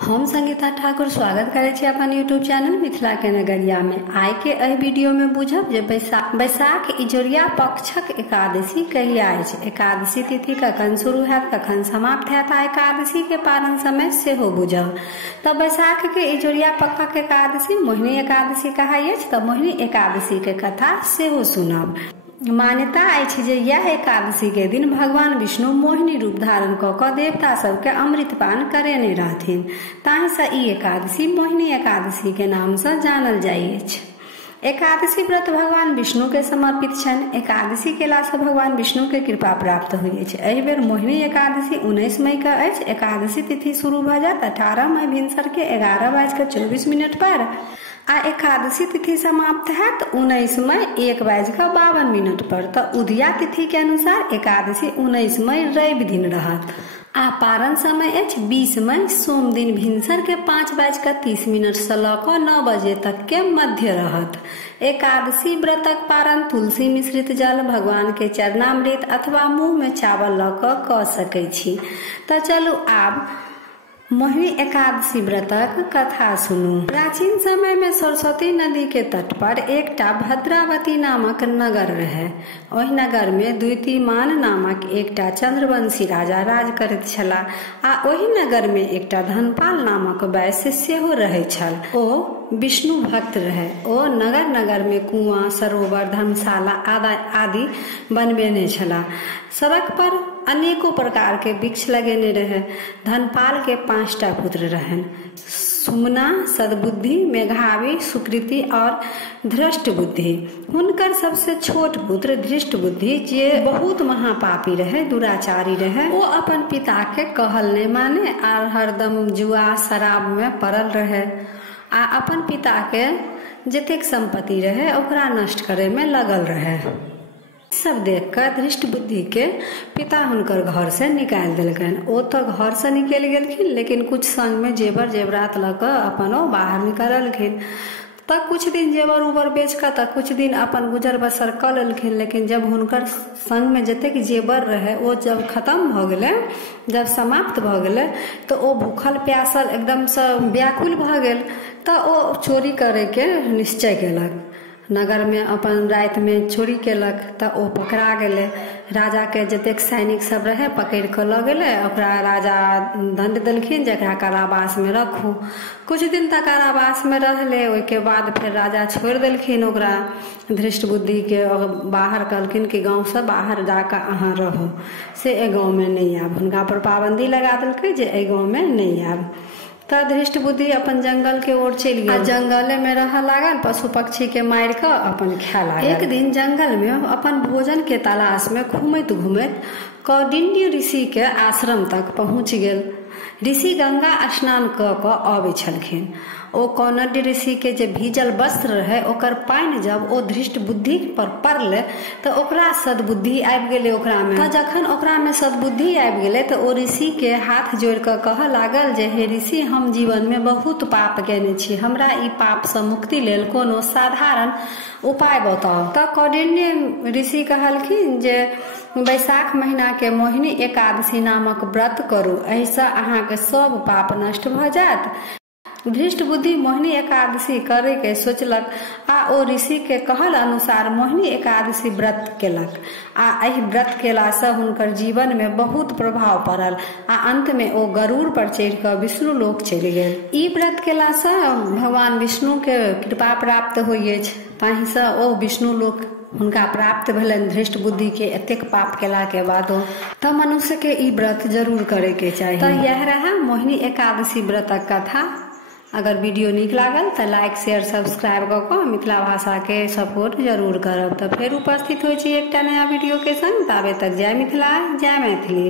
हम संगीता ठाकुर स्वागत करे छी अपन यूट्यूब चैनल मिथिला के नगरिया में। आइ के एहि वीडियो में बुझब जे बैसाख इजोरिया पक्षक एकादशी कहिया अछि, एकादशी तिथि कखन शुरू हैत कखन समाप्त हैत, आ एकादशी के पारण समय सेहो बुझब। तो बैसाख के इजोरिया पक्षक एकादशी मोहिनी एकादशी कहाइ अछि, तो मोहिनी एकादशी के कथा सेहो सुनब। मान्यता अछि जे यह एकादशी के दिन भगवान विष्णु मोहिनी रूप धारण कऽ देवता सबके अमृत पान करेने रहथिन, ताहि से ई एकादशी मोहिनी एकादशी के नाम से जानल जाइ अछि। एकादशी व्रत भगवान विष्णु के समर्पित छनि। एकादशी केला से भगवान विष्णु के कृपा प्राप्त होइत अछि। एहि बेर मोहिनी एकादशी 19 मई के अछि। एकादशी तिथि शुरू भऽ जायत 18 मई भिनसर के 11:24 पर आ एकादशी तिथि समाप्त हैत 19 मई 1:52 पर। तो उदया तिथि के अनुसार एकादशी 19 मई रवि दिन रहत आ पारण समय अछि 20 मई सोम दिन भिनसर के 5:30 से लऽ कऽ 9 बजे तक के मध्य रहत। एकादशी व्रतक पारण तुलसी मिश्रित जल, भगवान के चरणामृत अथवा मुंह में चावल लऽ कऽ सकै छी। तो चलू आब मोहिनी एकादशी व्रतक कथा सुनू। प्राचीन समय में सरस्वती नदी के तट पर एकटा भद्रावती नामक नगर रहे। ओहि नगर में द्वितीयमान नामक एकटा चंद्रवंशी राजा राज करैत छलाह आ ओहि नगर में एकटा धनपाल नामक वैश्य सेहो रहै छल। ओ विष्णु भक्त रहे। ओ नगर नगर में कुआं, सरोवर, धर्मशाला आदि बनबेने छलाह। सड़क पर अनेकों प्रकार के वृक्ष लगेने रहे। धनपाल के 5टा पुत्र रहन, सुमना, सद्बुद्धि, मेघावी, सुकृति और धृष्ट बुद्धि। हुनकर सबसे छोट पुत्र धृष्ट बुद्धि, जे बहुत महापापी रहे, दुराचारी रहे, वो अपन पिता के कहल नहीं माने और हरदम जुआ शराब में पड़ल रहे आ अपन पिता के जतेक संपत्ति रहे ओकरा नष्ट करे में लगल रहे। सब देख कर धृष्ट बुद्धि के पिता हुनकर घर से निकाल दिलकन। ओ तो घर से निकल गेलखिन, लेकिन कुछ संग में जेवर जेवरात लऽ कऽ अपन ओ बाहर निकललखिन। तब कुछ दिन जेवर उवर बेच कर तक कुछ दिन अपन गुजर बसर कर लेलखिन। लेकिन जब हुनकर संग में जतेक जेवर रहे वो जब खत्म भ गेले, जब समाप्त भ गेले, तो ओ भूखल प्यासल एकदम से व्याकुल भ गेल। तो ओ चोरी करे के निश्चय केलक। नगर में अपन रात में चोरी केलक। तो ओ पकड़ा गेले। राजा के जतेक सैनिक सब रहे पकड़ के ल गेले। ओकरा राजा दंड देलखिन जेकरा कारावास में रखू। कुछ दिन तक कारावास में रहले। ओइ के बाद फिर राजा छोड़ देलखिन ओकरा धृष्ट बुद्धि के। बाहर कहलखिन कि गांव से बाहर जाकर अहाँ रहो, से ए गांव में नहीं आब। हुनका पर पाबंदी लगा देलकै जे ए गांव में नहीं आब। तो धृष्ट बुद्धि अपन जंगल के ओर चलि गेल। जंगले में रह लागल, पशु पक्षी के मार के अपन खाय लागल। एक दिन जंगल में अपन भोजन के तलाश में घूमैत घूमैत कौंडिन्य ऋषि के आश्रम तक पहुंच गेल। ऋषि गंगा स्नान कऽ कऽ आबै छलखिन। ओ कौंडिन्य ऋषि के जे भीजल वस्त्र रहे ओकर पानि जब ओ धृष्ट बुद्धि पर पड़ले तो ओकरा सद्बुद्धि आबि गेले ओकरा में। तो जखन ओकरा में सद्बुद्धि आबि गेले तो ओ ऋषि के हाथ जोड़ कऽ कहऽ लागल जे हे ऋषि, हम जीवन में बहुत पाप केने छी, हमरा ई पाप से मुक्ति लेल कोनो साधारण उपाय बताउ। तो कौंडिन्य ऋषि कहलखिन जे बैसाख महीना के मोहिनी एकादशी नामक व्रत करू, एहि से अहाँ के सब पाप नष्ट भ जायत। धृष्ट बुद्धि मोहिनी एकादशी करे के सोचलक आ ओ ऋषि के कहल अनुसार मोहिनी एकादशी व्रत केलक आ एहि व्रत केला से हुनकर जीवन में बहुत प्रभाव पड़ल आ अंत में ओ गरुड़ पर चढ़ कर विष्णु लोक चलि गेल। ई व्रत केला से भगवान विष्णु के कृपा प्राप्त होइ अछि, ताहि से ओ विष्णु लोक हुनका प्राप्त भेलन। धृष्ट बुद्धि के एतेक पाप केला के बादो तो मनुष्य के ई व्रत जरूर करे के चाहिए। तो यह रहा मोहिनी एकादशी व्रतक कथा। अगर वीडियो नीक लागल तो लाइक शेयर सब्सक्राइब कऽ कऽ मिथिला भाषा के सपोर्ट जरूर करब। तो फिर उपस्थित होइ छी एकटा नया वीडियो के संग। ताबे तक जय मिथिला, जय मैथिली।